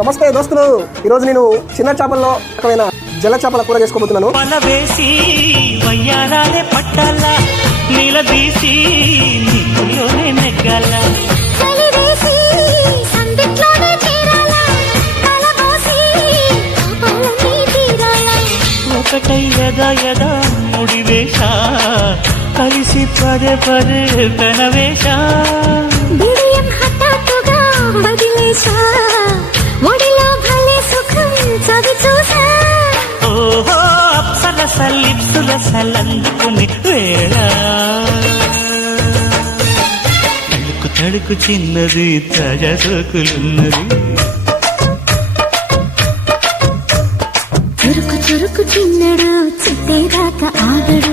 నమస్తే దోస్తులు. ఈరోజు నేను చిన్న చేపల్లో రకమైన జల చేపల కూర చేసుకోబోతున్నాను. ఒకటై యదా యదా ముడివేష కలిసి పదే పదే పెనవేష బిడియం హఠాత్తుగా తడుకు తడుకు చిన్నది తగదొకులున్నది చురుకు చురుకు చిన్నడు చిట్టేదాకా ఆగడు.